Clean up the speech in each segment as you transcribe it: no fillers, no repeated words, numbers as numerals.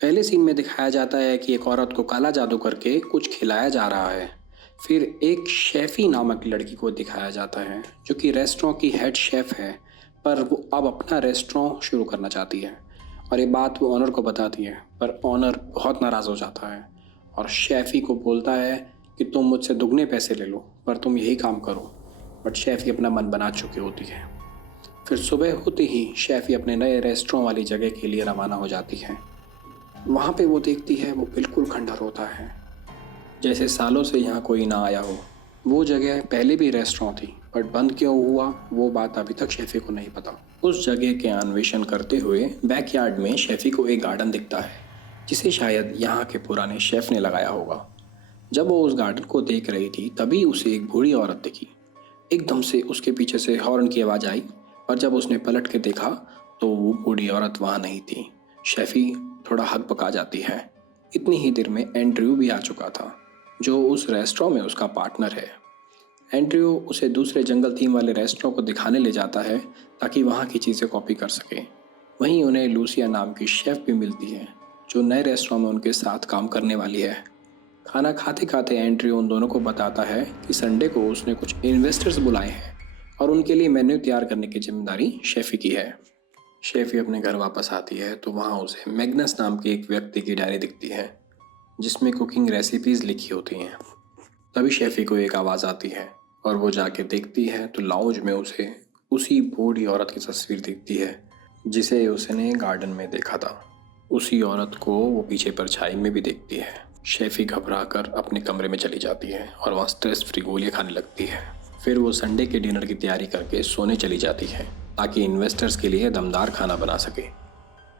पहले सीन में दिखाया जाता है कि एक औरत को काला जादू करके कुछ खिलाया जा रहा है। फिर एक शेफी नामक लड़की को दिखाया जाता है जो कि रेस्टोरेंट की हेड शेफ है, पर वो अब अपना रेस्टोरेंट शुरू करना चाहती है और ये बात वो ऑनर को बताती है। पर ऑनर बहुत नाराज़ हो जाता है और शेफी को बोलता है कि तुम मुझसे दुगने पैसे ले लो पर तुम यही काम करो। बट शेफी अपना मन बना चुकी होती है। फिर सुबह होते ही शेफी अपने नए रेस्टोरेंट वाली जगह के लिए रवाना हो जाती है। वहाँ पे वो देखती है वो बिल्कुल खंडहर होता है, जैसे सालों से यहाँ कोई ना आया हो। वो जगह पहले भी रेस्टोरेंट थी बट बंद क्यों हुआ वो बात अभी तक शेफी को नहीं पता। उस जगह के अन्वेषण करते हुए बैकयार्ड में शेफी को एक गार्डन दिखता है जिसे शायद यहाँ के पुराने शेफ ने लगाया होगा। जब वो उस गार्डन को देख रही थी तभी उसे एक बूढ़ी औरत दिखी। एकदम से उसके पीछे से हॉर्न की आवाज़ आई और जब उसने पलट के देखा तो वो बूढ़ी औरत वहाँ नहीं थी। शेफी थोड़ा हकबका जाती है। इतनी ही देर में एंड्रयू भी आ चुका था जो उस रेस्टोरेंट में उसका पार्टनर है। एंड्रयू उसे दूसरे जंगल थीम वाले रेस्टोरेंट को दिखाने ले जाता है ताकि वहाँ की चीज़ें कॉपी कर सके। वहीं उन्हें लूसिया नाम की शेफ भी मिलती है जो नए रेस्टोरेंट में उनके साथ काम करने वाली है। खाना खाते खाते एंड्रयू उन दोनों को बताता है कि संडे को उसने कुछ इन्वेस्टर्स बुलाए हैं और उनके लिए मेन्यू तैयार करने की जिम्मेदारी शेफी की है। शेफी अपने घर वापस आती है तो वहाँ उसे मैग्नस नाम के एक व्यक्ति की डायरी दिखती है जिसमें कुकिंग रेसिपीज लिखी होती हैं। तभी शेफी को एक आवाज़ आती है और वो जाके देखती है तो लाउंज में उसे उसी बूढ़ी औरत की तस्वीर दिखती है जिसे उसने गार्डन में देखा था। उसी औरत को वो पीछे परछाई में भी देखती है। शेफी घबरा कर अपने कमरे में चली जाती है और वहाँ स्ट्रेस फ्री गोलियाँ खाने लगती है। फिर वो संडे के डिनर की तैयारी करके सोने चली जाती है ताकि इन्वेस्टर्स के लिए दमदार खाना बना सके।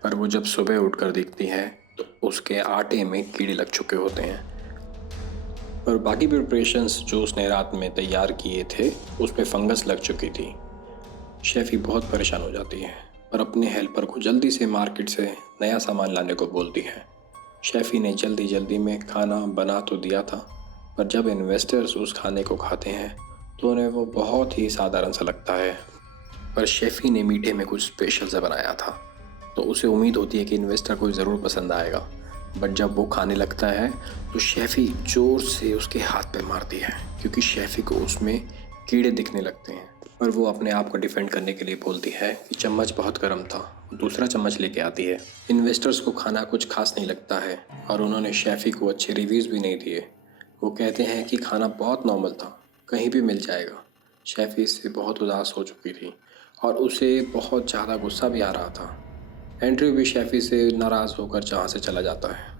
पर वो जब सुबह उठकर देखती है तो उसके आटे में कीड़े लग चुके होते हैं और बाकी प्रिपरेशंस जो उसने रात में तैयार किए थे उसमें फंगस लग चुकी थी। शेफी बहुत परेशान हो जाती है और अपने हेल्पर को जल्दी से मार्केट से नया सामान लाने को बोलती है। शेफी ने जल्दी जल्दी में खाना बना तो दिया था पर जब इन्वेस्टर्स उस खाने को खाते हैं तो उन्हें वो बहुत ही साधारण सा लगता है। पर शेफी ने मीठे में कुछ स्पेशल सा बनाया था तो उसे उम्मीद होती है कि इन्वेस्टर को ज़रूर पसंद आएगा। बट जब वो खाने लगता है तो शेफी जोर से उसके हाथ पे मारती है क्योंकि शेफी को उसमें कीड़े दिखने लगते हैं। पर वो अपने आप को डिफेंड करने के लिए बोलती है कि चम्मच बहुत गर्म था। दूसरा चम्मच लेके आती है। इन्वेस्टर्स को खाना कुछ खास नहीं लगता है और उन्होंने शेफी को अच्छे रिव्यूज़ भी नहीं दिए। वो कहते हैं कि खाना बहुत नॉर्मल था, कहीं भी मिल जाएगा। शेफी इससे बहुत उदास हो चुकी थी और उसे बहुत ज़्यादा गुस्सा भी आ रहा था। एंड्रयू भी शेफी से नाराज़ होकर जहाँ से चला जाता है।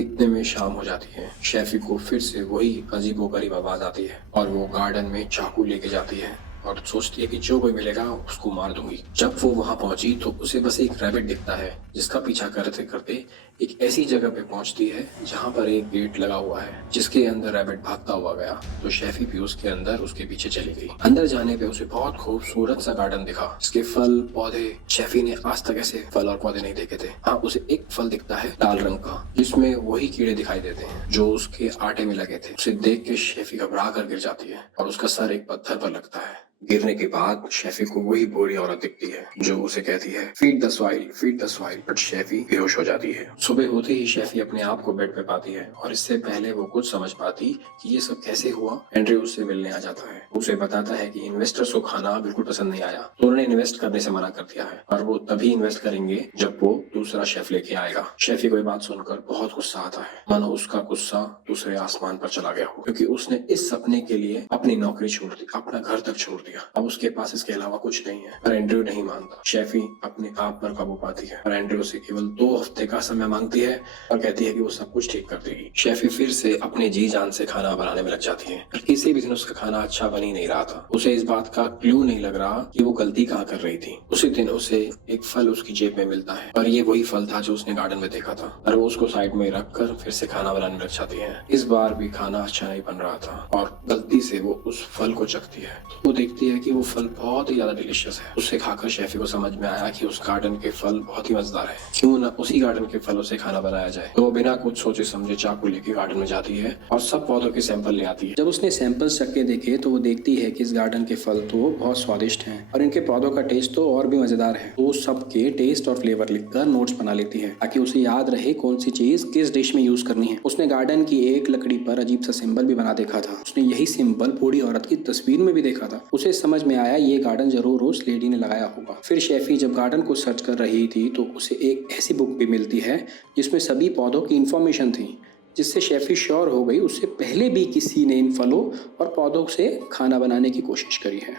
इतने में शाम हो जाती है। शेफी को फिर से वही अजीबोगरीब आवाज़ आती है और वो गार्डन में चाकू लेके जाती है और सोचती है कि जो कोई मिलेगा उसको मार दूंगी। जब वो वहाँ पहुंची तो उसे बस एक रैबिट दिखता है जिसका पीछा करते करते एक ऐसी जगह पे पहुंचती है जहाँ पर एक गेट लगा हुआ है जिसके अंदर रैबिट भागता हुआ गया तो शेफी भी उसके अंदर उसके पीछे चली गई। अंदर जाने पे उसे बहुत खूबसूरत सा गार्डन दिखा जिसके फल पौधे शेफी ने आज तक ऐसे फल और पौधे नहीं देखे थे। हाँ, उसे एक फल दिखता है लाल रंग का जिसमें वही कीड़े दिखाई देते हैं जो उसके आटे में लगे थे। उसे देख के शेफी घबरा कर गिर जाती है और उसका सर एक पत्थर पर लगता है। गिरने के बाद शेफी को वही बूढ़ी औरत दिखती है जो उसे कहती है feed the soil, feed the soil. But शेफी बेहोश हो जाती है। सुबह होते ही शेफी अपने आप को बेड पे पाती है और इससे पहले वो कुछ समझ पाती कि ये सब कैसे हुआ, एंड्रयू उससे मिलने आ जाता है। उसे बताता है कि इन्वेस्टर्स को खाना बिल्कुल पसंद नहीं आया तो उन्होंने इन्वेस्ट करने से मना कर दिया है और वो तभी इन्वेस्ट करेंगे जब वो दूसरा शेफ लेके आएगा। शेफी को ये बात सुनकर बहुत गुस्सा आता है, मानो उसका गुस्सा दूसरे आसमान पर चला गया हो क्योंकि उसने इस सपने के लिए अपनी नौकरी छोड़ दी, अपना घर तक छोड़ दिया। अब उसके पास इसके अलावा कुछ नहीं है। पर एंड्रयू नहीं मानता। शेफी अपने आप पर काबू पाती है और एंड्रयू से केवल 2 हफ्ते का समय मांगती है और कहती है कि वो सब कुछ ठीक कर देगी। शेफी फिर से अपने जी जान से खाना बनाने में लग जाती है पर किसी भी दिन उसका खाना अच्छा बन ही नहीं रहा था। उसे इस बात का क्लू नहीं लग रहा कि वो गलती कहाँ कर रही थी। उसी दिन उसे एक फल उसकी जेब में मिलता है और ये वही फल था जो उसने गार्डन में देखा था और वो उसको साइड में रख कर फिर से खाना बनाने में लग जाती है। इस बार भी खाना अच्छा नहीं बन रहा था और गलती से वो उस फल को चखती है। वो देखती देखती है कि वो फल बहुत ही ज्यादा डिलीशियस है। उसे खाकर शेफी को समझ में आया कि उस गार्डन के फल बहुत ही मजेदार है, क्यों न उसी गार्डन के फलों से खाना बनाया जाए। तो वो बिना कुछ सोचे समझे चाकू लेके गार्डन में जाती है और सब पौधों के सैंपल ले आती है। जब उसने सैंपल्स चख के देखे तो वो देखती है कि इस गार्डन के फल तो बहुत स्वादिष्ट हैं और इनके पौधों का टेस्ट तो और भी मजेदार है। वो सबके टेस्ट और फ्लेवर लिखकर नोट्स बना लेती है ताकि उसे याद रहे कौन सी चीज किस डिश में यूज करनी है। उसने गार्डन की एक लकड़ी पर अजीब सा सिंबल भी बना देखा था। उसने यही सिंबल बूढ़ी औरत की तस्वीर में भी देखा था। उसे समझ में आया ये गार्डन जरूर उस लेडी ने लगाया होगा। फिर शेफी जब गार्डन को सर्च कर रही थी तो उसे एक ऐसी बुक भी मिलती है जिसमें सभी पौधों की इंफॉर्मेशन थी, जिससे शेफी श्योर हो गई उससे पहले भी किसी ने इन फलों और पौधों से खाना बनाने की कोशिश करी है।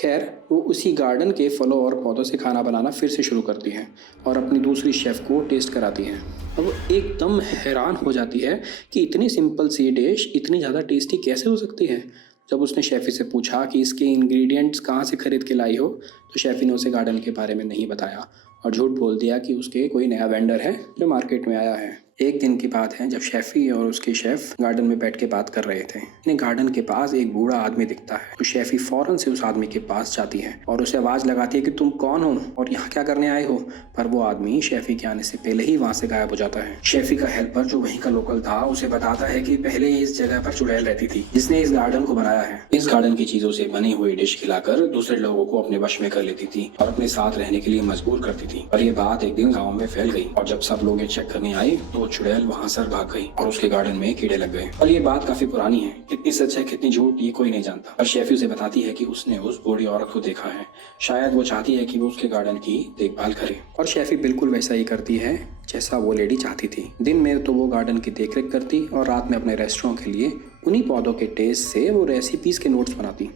खैर, वो उसी गार्डन के फलों और पौधों से खाना बनाना फिर से शुरू करती है और अपनी दूसरी शेफ़ को टेस्ट कराती है। अब वो एकदम हैरान हो जाती है कि इतनी सिंपल सी डिश इतनी ज़्यादा टेस्टी कैसे हो सकती है। जब उसने शेफ़ी से पूछा कि इसके इंग्रेडिएंट्स कहाँ से खरीद के लाई हो, तो शेफ़ी ने उसे गार्डन के बारे में नहीं बताया और झूठ बोल दिया कि उसके कोई नया वेंडर है जो मार्केट में आया है। एक दिन की बात है जब शेफी और उसकी शेफ गार्डन में बैठ के बात कर रहे थे। इन्हें गार्डन के पास एक बूढ़ा आदमी दिखता है तो शेफी फौरन से उस आदमी के पास जाती है और उसे आवाज लगाती है कि तुम कौन हो और यहाँ क्या करने आए हो। पर वो आदमी शेफी के आने से पहले ही वहाँ से गायब हो जाता है। शेफी का हेल्पर जो वहीं का लोकल था उसे बताता है कि पहले इस जगह पर चुड़ैल रहती थी जिसने इस गार्डन को बनाया है। इस गार्डन की चीजों से बनी हुई डिश खिलाकर दूसरे लोगों को अपने वश में कर लेती थी और अपने साथ रहने के लिए मजबूर करती थी। और ये बात एक दिन गाँव में फैल गई और जब सब लोग चेक करने आए तो चुड़ैल वहाँ से भाग गई और उसके गार्डन में कीड़े लग गए। और ये बात काफी पुरानी है, कितनी सच है कितनी झूठ ये कोई नहीं जानता। और शेफी उसे बताती है कि उसने उस बूढ़ी औरत को देखा है, शायद वो चाहती है कि वो उसके गार्डन की देखभाल करे। और शेफी बिल्कुल वैसा ही करती है जैसा वो लेडी चाहती थी। दिन में तो वो गार्डन की देखरेख करती और रात में अपने रेस्टोरेंट के लिए उन्हीं पौधों के टेस्ट से वो रेसिपीज के नोट्स बनाती।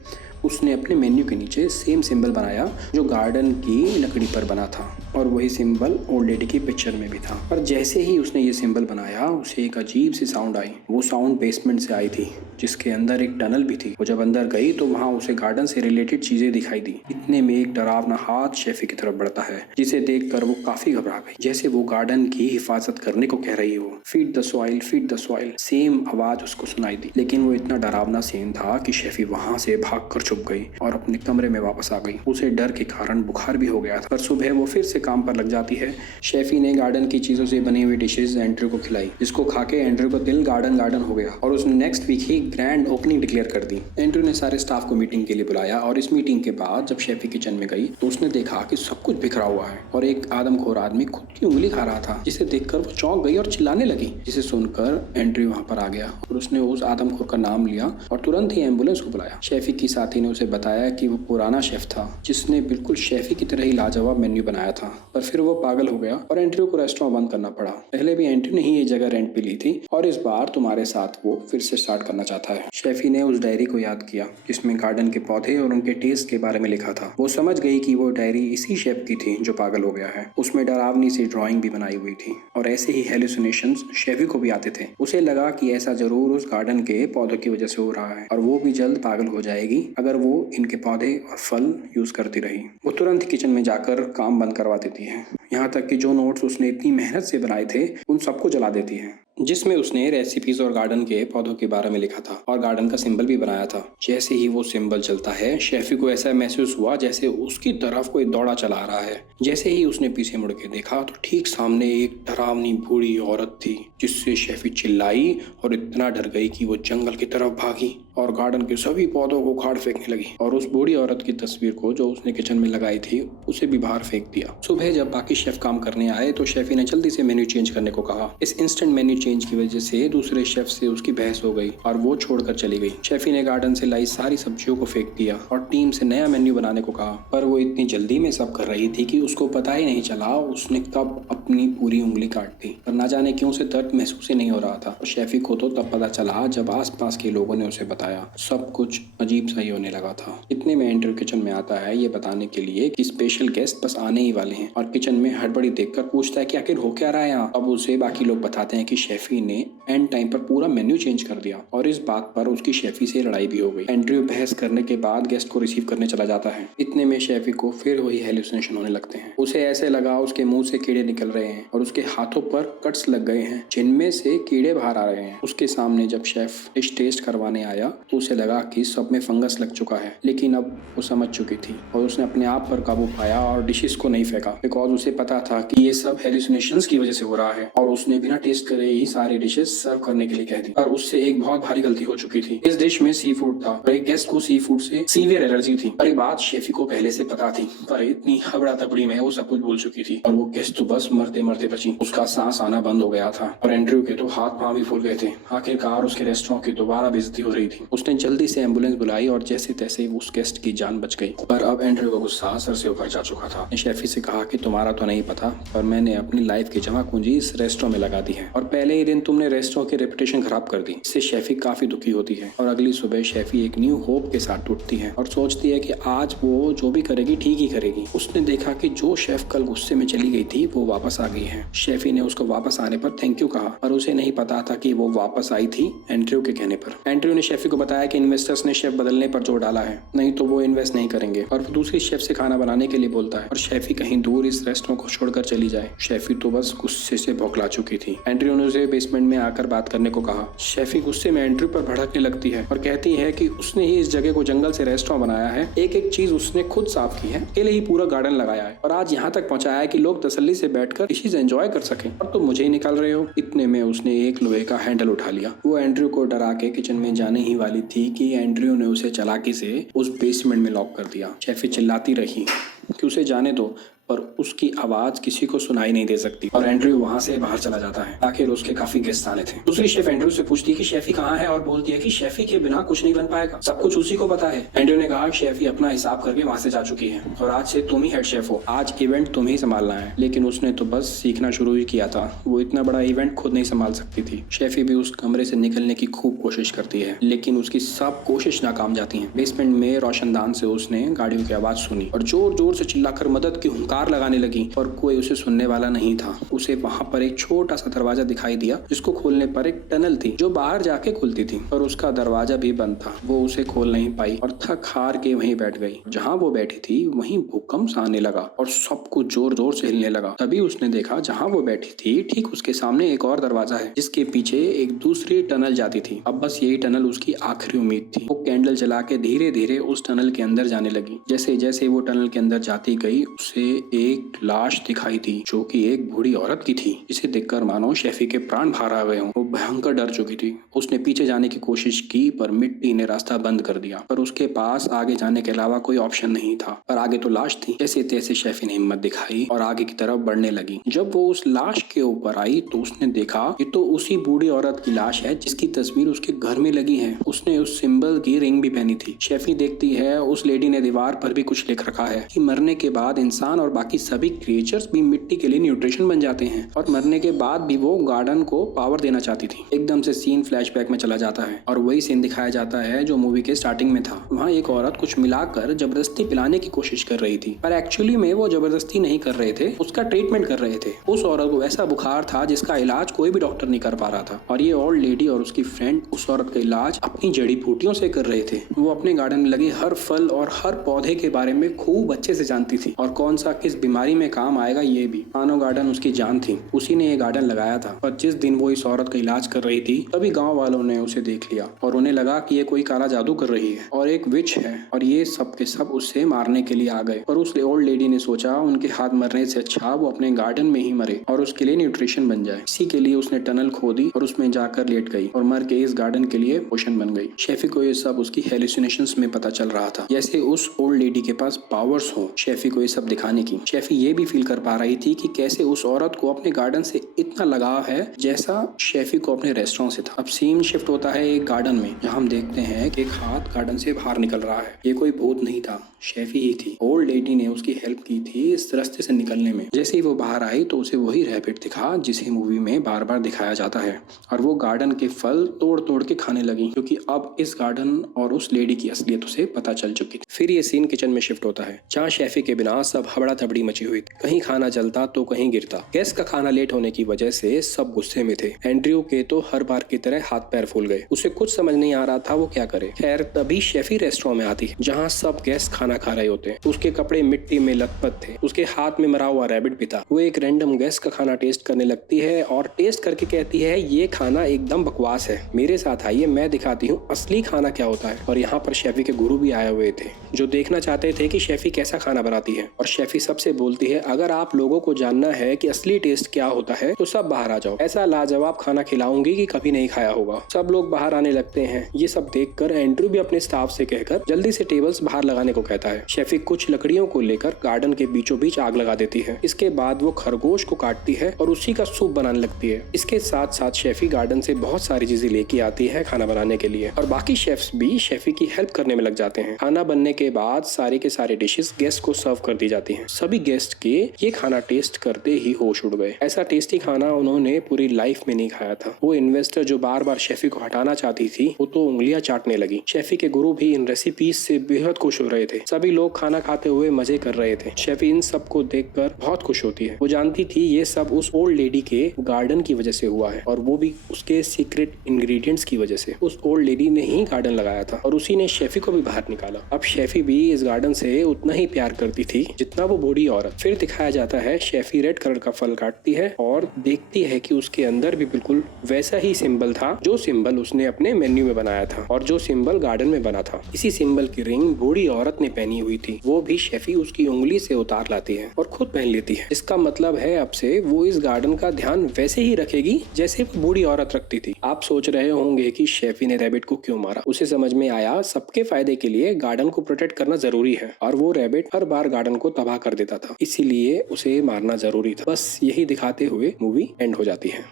उसने अपने मेन्यू के नीचे सेम सिंबल बनाया जो गार्डन की लकड़ी पर बना था और वही सिंबल ओल्ड लेडी की पिक्चर में भी था। पर जैसे ही उसने ये सिंबल बनाया उसे एक अजीब सी साउंड आई। वो साउंड बेसमेंट से आई थी जिसके अंदर एक टनल भी थी। वो जब अंदर गई तो वहाँ उसे गार्डन से रिलेटेड चीजें दिखाई दी। इतने में एक डरावना हाथ शेफी की तरफ बढ़ता है जिसे देखकर वो काफी घबरा गई, जैसे वो गार्डन की हिफाजत करने को कह रही हो। Feed the soil, feed the soil, same आवाज उसको सुनाई दी। लेकिन वो इतना डरावना सीन था कि शेफी वहाँ से भाग कर छुप गई और अपने कमरे में वापस आ गई। उसे डर के कारण बुखार भी हो गया था। पर सुबह वो फिर से काम पर लग जाती है। शेफी ने गार्डन की चीजों से बनी हुई डिशेज एंड्रयू को खिलाई, जिसको खाके एंड्रयू का दिल गार्डन गार्डन हो गया और उसने नेक्स्ट वीक ही ग्रैंड ओपनिंग डिक्लेयर कर दी। एंड्रयू ने सारे स्टाफ को मीटिंग के लिए बुलाया और इस मीटिंग के बाद जब शेफी किचन में गई तो उसने देखा कि सब कुछ बिखरा हुआ है और एक आदमखोर आदमी खुद की उंगली खा रहा था, जिसे देखकर वो चौंक गई और चिल्लाने लगी। जिसे सुनकर एंड्रयू वहां पर आ गया और उसने उस आदमखोर का नाम लिया और तुरंत ही एम्बुलेंस को बुलाया। शेफी की साथी ने उसे बताया कि वो पुराना शेफ था जिसने बिल्कुल शेफी की तरह ही लाजवाब मेन्यू बनाया था। पर फिर वो पागल हो गया और एंड्रयू को रेस्टोरेंट बंद करना पड़ा। पहले भी एंड्रयू ने ही ये जगह रेंट पे ली थी और इस बार तुम्हारे साथ वो फिर से स्टार्ट करना चाहता है। शेफी ने उस डायरी को याद किया जिसमें गार्डन के पौधे और उनके टेस्ट के बारे में लिखा था। वो समझ गई कि वो डायरी इसी शेफ की थी जो पागल हो गया है। उसमें डरावनी सी ड्राइंग भी बनाई हुई थी और ऐसे ही हेलुसिनेशंस शेफी को भी आते थे। उसे लगा कि ऐसा जरूर उस गार्डन के पौधों की वजह से हो रहा है और वो भी जल्द पागल हो जाएगी अगर वो इनके पौधे और फल यूज करती रही। वो तुरंत किचन में जाकर काम बंद करवा देती है, यहाँ तक कि जो नोट्स उसने इतनी मेहनत से बनाए थे उन सबको जला देती है, जिसमें उसने रेसिपीज और गार्डन के पौधों के बारे में लिखा था और गार्डन का सिंबल भी बनाया था। जैसे ही वो सिंबल चलता है शेफी को ऐसा महसूस हुआ जैसे उसकी तरफ कोई दौड़ा चला रहा है। जैसे ही उसने पीछे मुड़ के देखा तो ठीक सामने एक डरावनी बूढ़ी औरत थी, जिससे शेफी चिल्लाई और इतना डर गई कि वो जंगल की तरफ भागी और गार्डन के सभी पौधों को उखाड़ फेंकने लगी और उस बूढ़ी औरत की तस्वीर को जो उसने किचन में लगाई थी उसे भी बाहर फेंक दिया। सुबह जब बाकी शेफ काम करने आए तो शेफी ने जल्दी से मेन्यू चेंज करने को कहा। इस इंस्टेंट मेन्यू चेंज की वजह से दूसरे शेफ से उसकी बहस हो गई और वो छोड़कर चली गई। शेफी ने गार्डन से लाई सारी सब्जियों को फेंक दिया और टीम से नया मेन्यू बनाने को कहा। पर वो इतनी जल्दी में सब कर रही थी कि उसको पता ही नहीं चला उसने कब अपनी पूरी उंगली काट दी। पर ना जाने क्यों से दर्द महसूस ही नहीं हो रहा था और शेफी को तो तब पता चला जब आसपास के लोगों ने उसे बताया। सब कुछ अजीब सा ही होने लगा था। इतने में एंड्रयू किचन में आता है ये बताने के लिए कि स्पेशल गेस्ट बस आने ही वाले हैं और किचन में हड़बड़ी देखकर पूछता है कि आखिर हो क्या रहा है यहाँ। अब उसे बाकी लोग बताते हैं कि शेफी शेफी ने एंड टाइम पर पूरा मेन्यू चेंज कर दिया और इस बात पर उसकी शेफी से लड़ाई भी हो गई। एंड्रयू बहस करने के बाद गेस्ट को रिसीव करने चला जाता है। इतने में शेफी को फिर वही हेलुसिनेशन होने लगते हैं। उसे ऐसे लगा उसके मुंह से कीड़े निकल रहे हैं और उसके हाथों पर कट्स लग गए हैं जिनमें से कीड़े बाहर आ रहे हैं। उसके सामने जब शेफ डिश टेस्ट करवाने आया तो उसे लगा कि सब में फंगस लग चुका है, लेकिन अब वो समझ चुकी थी और उसने अपने आप पर काबू पाया और डिशेस को नहीं फेंका, बिकॉज उसे पता था कि ये सब हेलुसिनेशंस की वजह से हो रहा है। और उसने बिना टेस्ट करे ही सारी डिशेस सर्व करने के लिए कह दी। पर उससे एक बहुत भारी गलती हो चुकी थी। इस डिश में सी फूड था और एक गेस्ट को सी फूड से सीवियर एलर्जी थी। और ये बात शेफी को पहले से पता थी, पर इतनी हबड़ा तबड़ी में वो सब कुछ भूल चुकी थी और वो गेस्ट तो बस मरते मरते बची। उसका सांस आना बंद हो गया था और एंड्रयू के तो हाथ पांव भी फूल गए थे। आखिरकार उसके रेस्टोरेंट की दोबारा बेइज्जती हो रही थी। उसने जल्दी से एम्बुलेंस बुलाई और जैसे तैसे उस गेस्ट की जान बच गई। पर अब एंड्रयू का गुस्सा सर से ऊपर जा चुका था। शेफी से कहा कि तुम्हारा तो नहीं पता, पर मैंने अपनी लाइफ की जमा पूंजी इस रेस्टोरेंट में लगा दी है और पहले ही दिन तुमने रेस्टोरेंट की रेपुटेशन खराब कर दी। इससे शेफी काफी दुखी होती है और अगली सुबह शेफी एक न्यू होप के साथ टूटती है और सोचती है कि आज वो जो भी करेगी ठीक ही करेगी। उसने देखा कि जो शेफ कल गुस्से में चली गई थी वो वापस आ गई है। शेफी ने उसको वापस आने पर थैंक यू कहा और उसे नहीं पता था कि वो वापस आई थी एंड्रयू के कहने पर। एंड्रयू ने शेफी को बताया कि इन्वेस्टर्स ने शेफ बदलने पर जोर डाला है, नहीं तो वो इन्वेस्ट नहीं करेंगे और वो दूसरी शेफ से खाना बनाने के लिए बोलता है और शेफी कहीं दूर इस रेस्टोरेंट को छोड़कर चली जाए। शेफी तो बस गुस्से से बौखला चुकी थी। एंड्रयू ने उसे बेसमेंट में आकर बात करने को कहा। शेफी गुस्से में एंड्रयू पर भड़कने लगती है और कहती है कि उसने ही इस जगह को जंगल से रेस्टोरेंट बनाया है, एक एक चीज उसने खुद साफ की है, अकेले ही पूरा गार्डन लगाया है और आज यहाँ तक पहुँचाया है कि लोग तसल्ली से बैठकर डिशेज एंजॉय कर सके, और तुम मुझे ही निकाल रहे हो। इतने में उसने एक लोहे का हैंडल उठा लिया। वो एंड्रयू को डरा के किचन में जाने ही वाली थी कि एंड्रयू ने उसे चालाकी से उस बेसमेंट में लॉक कर दिया। शेफी चिल्लाती रही कि उसे जाने दो, पर उसकी आवाज किसी को सुनाई नहीं दे सकती और एंड्रयू वहां से बाहर चला जाता है। आखिर उसके काफी गेस्ट आने थे। दूसरी शेफ एंड्रयू से पूछती है कि शेफी कहाँ है और बोलती है कि शेफी के बिना कुछ नहीं बन पाएगा, सब कुछ उसी को पता है। एंड्रयू ने कहा शेफी अपना हिसाब करके वहां से जा चुकी है और आज से तुम ही हेड शेफ हो, आज इवेंट तुम ही संभालना है। लेकिन उसने तो बस सीखना शुरू ही किया था, वो इतना बड़ा इवेंट खुद नहीं संभाल सकती थी। शेफी भी उस कमरे से निकलने की खूब कोशिश करती है, लेकिन उसकी सब कोशिश नाकाम जाती है। बेसमेंट में रोशनदान से उसने गाड़ियों की आवाज सुनी और जोर जोर से चिल्लाकर मदद की हुंकार लगाने लगी, पर कोई उसे सुनने वाला नहीं था। उसे वहां पर एक छोटा सा दरवाजा दिखाई दिया जिसको खोलने पर एक टनल थी जो बाहर जाके खुलती थी, पर उसका दरवाजा भी बंद था। वो उसे खोल नहीं पाई और थक हार के वहीं बैठ गई। जहां वो बैठी थी वहीं भूकंप सा आने लगा और सब कुछ जोर जोर से हिलने लगा। तभी उसने देखा जहां वो बैठी थी ठीक उसके सामने एक और दरवाजा है जिसके पीछे एक दूसरी टनल जाती थी। अब बस यही टनल उसकी आखिरी उम्मीद थी। वो कैंडल जला के धीरे धीरे उस टनल के अंदर जाने लगी। जैसे जैसे वो टनल के अंदर जाती गई उसे एक लाश दिखाई दी जो कि एक बूढ़ी औरत की थी। इसे देखकर मानो शेफी के प्राण बाहर आ गए हों। वो भयंकर डर चुकी थी। उसने पीछे जाने की कोशिश की पर मिट्टी ने रास्ता बंद कर दिया, पर उसके पास आगे जाने के अलावा कोई ऑप्शन नहीं था। पर आगे तो लाश थी। जैसे तैसे शेफी ने हिम्मत दिखाई और आगे की तरफ बढ़ने लगी। जब वो उस लाश के ऊपर आई तो उसने देखा ये तो उसी बूढ़ी औरत की लाश है जिसकी तस्वीर उसके घर में लगी है। उसने उस सिंबल की रिंग भी पहनी थी। शेफी देखती है उस लेडी ने दीवार पर भी कुछ लिख रखा है कि मरने के बाद इंसान और बाकी सभी क्रिएचर्स भी मिट्टी के लिए न्यूट्रिशन बन जाते हैं और मरने के बाद भी वो गार्डन को पावर देना चाहती थी। एकदम से सीन फ्लैशबैक में चला जाता है और वही सीन दिखाया जाता है जो मूवी के स्टार्टिंग में था। वहाँ एक औरत कुछ मिलाकर जबरदस्ती पिलाने की कोशिश कर रही थी, पर एक्चुअली में वो जबरदस्ती नहीं कर रहे थे, उसका ट्रीटमेंट कर रहे थे। उस औरत को ऐसा बुखार था जिसका इलाज कोई भी डॉक्टर नहीं कर पा रहा था और ये ओल्ड लेडी और उसकी फ्रेंड उस औरत का इलाज अपनी जड़ी बूटियों से कर रहे थे। वो अपने गार्डन में लगे हर फल और हर पौधे के बारे में खूब अच्छे से जानती थी और कौन सा किस बीमारी में काम आएगा ये भी। मानो गार्डन उसकी जान थी, उसी ने ये गार्डन लगाया था। और जिस दिन वो इस औरत का इलाज कर रही थी तभी गांव वालों ने उसे देख लिया और उन्हें लगा कि ये कोई काला जादू कर रही है और एक विच है और ये सब के सब उससे मारने के लिए आ गए। और उस ओल्ड लेडी ने सोचा उनके हाथ मरने से अच्छा वो अपने गार्डन में ही मरे और उसके लिए न्यूट्रिशन बन जाए। इसी के लिए उसने टनल खोदी और उसमें जाकर लेट गई और मर के इस गार्डन के लिए पोषण बन गई। शेफी को ये सब उसकी हेलुसिनेशंस में पता चल रहा था, जैसे उस ओल्ड लेडी के पास पावर्स हो शेफी को ये सब दिखाने की। शेफी ये भी फील कर पा रही थी कि कैसे उस औरत को अपने गार्डन से इतना लगाव है जैसा शेफी को अपने रेस्टोरेंट से था। अब सीन शिफ्ट होता है एक गार्डन में जहाँ हम देखते हैं कि एक हाथ गार्डन से बाहर निकल रहा है। ये कोई भूत नहीं था, शेफी ही थी। ओल्ड लेडी ने उसकी हेल्प की थी इस रास्ते से निकलने में। जैसे ही वो बाहर आई तो उसे वही रैबिट दिखा जिसे मूवी में बार बार दिखाया जाता है और वो गार्डन के फल तोड़ तोड़ के खाने लगी क्योंकि अब इस गार्डन और उस लेडी की असलियत उसे पता चल चुकी थी। फिर ये सीन किचन में शिफ्ट होता है जहाँ शेफी के बिना सब हबड़ा दबड़ी मची हुई थी। कहीं खाना जलता तो कहीं गिरता। गेस्ट का खाना लेट होने की वजह से सब गुस्से में थे। एंड्रयू के तो हर बार की तरह हाथ पैर फूल गए। उसे कुछ समझ नहीं आ रहा था वो क्या करे। खैर तभी शेफी रेस्टोरेंट में आती है जहाँ सब गेस्ट खाना खा रहे होते हैं। उसके कपड़े मिट्टी में लथपथ थे। उसके हाथ में मरा हुआ रैबिट भी था। वो एक रैंडम गेस्ट का खाना टेस्ट करने लगती है और टेस्ट करके कहती है ये खाना एकदम बकवास है, मेरे साथ आइए मैं दिखाती हूँ असली खाना क्या होता है। और यहाँ पर शेफी के गुरु भी आए हुए थे जो देखना चाहते थे कि शेफी कैसा खाना बनाती है। और शेफी सबसे बोलती है अगर आप लोगों को जानना है कि असली टेस्ट क्या होता है तो सब बाहर आ जाओ, ऐसा लाजवाब खाना खिलाऊंगी कि कभी नहीं खाया होगा। सब लोग बाहर आने लगते हैं। ये सब देखकर एंड्रयू भी अपने स्टाफ से कहकर जल्दी से टेबल्स बाहर लगाने को कहता है। शेफी कुछ लकड़ियों को लेकर गार्डन के बीचों बीच आग लगा देती है। इसके बाद वो खरगोश को काटती है और उसी का सूप बनाने लगती है। इसके साथ साथ शेफी गार्डन से बहुत सारी चीजें लेके आती है खाना बनाने के लिए और बाकी शेफ्स भी शेफी की हेल्प करने में लग जाते हैं। खाना बनने के बाद सारे के सारे डिशेस गेस्ट को सर्व कर दी जाती हैं। सभी गेस्ट के ये खाना टेस्ट करते ही होश उड़ गए। ऐसा टेस्टी खाना उन्होंने पूरी लाइफ में नहीं खाया था। वो इन्वेस्टर जो बार बार शेफी को हटाना चाहती थी वो तो उंगलियां चाटने लगी। शेफी के गुरु भी इन रेसिपीज से बेहद खुश हो रहे थे। सभी लोग खाना खाते हुए मजे कर रहे थे। शेफी इन सब को देखकर बहुत खुश होती है। वो जानती थी ये सब उस ओल्ड लेडी के गार्डन की वजह से हुआ है और वो भी उसके सीक्रेट इंग्रेडिएंट्स की वजह से। उस ओल्ड लेडी ने ही गार्डन लगाया था और उसी ने शेफी को भी बाहर निकाला। अब शेफी भी इस गार्डन से उतना ही प्यार करती थी जितना वो बूढ़ी औरत। फिर दिखाया जाता है शेफी रेड कलर का फल काटती है और देखती है कि उसके अंदर भी बिल्कुल वैसा ही सिंबल था जो सिंबल उसने अपने मेन्यू में बनाया था और जो सिंबल गार्डन में बना था। इसी सिंबल की रिंग बूढ़ी औरत ने पहनी हुई थी। वो भी शेफी उसकी उंगली से उतार लाती है और खुद पहन लेती है। इसका मतलब है अब से वो इस गार्डन का ध्यान वैसे ही रखेगी जैसे वो बूढ़ी औरत रखती थी। आप सोच रहे होंगे कि शेफी ने रैबिट को क्यों मारा। उसे समझ में आया सबके फायदे के लिए गार्डन को प्रोटेक्ट करना जरूरी है और वो रैबिट हर बार गार्डन को तबाह कर देता था, इसीलिए उसे मारना जरूरी था। बस यही दिखाते हुए मूवी एंड हो जाती है।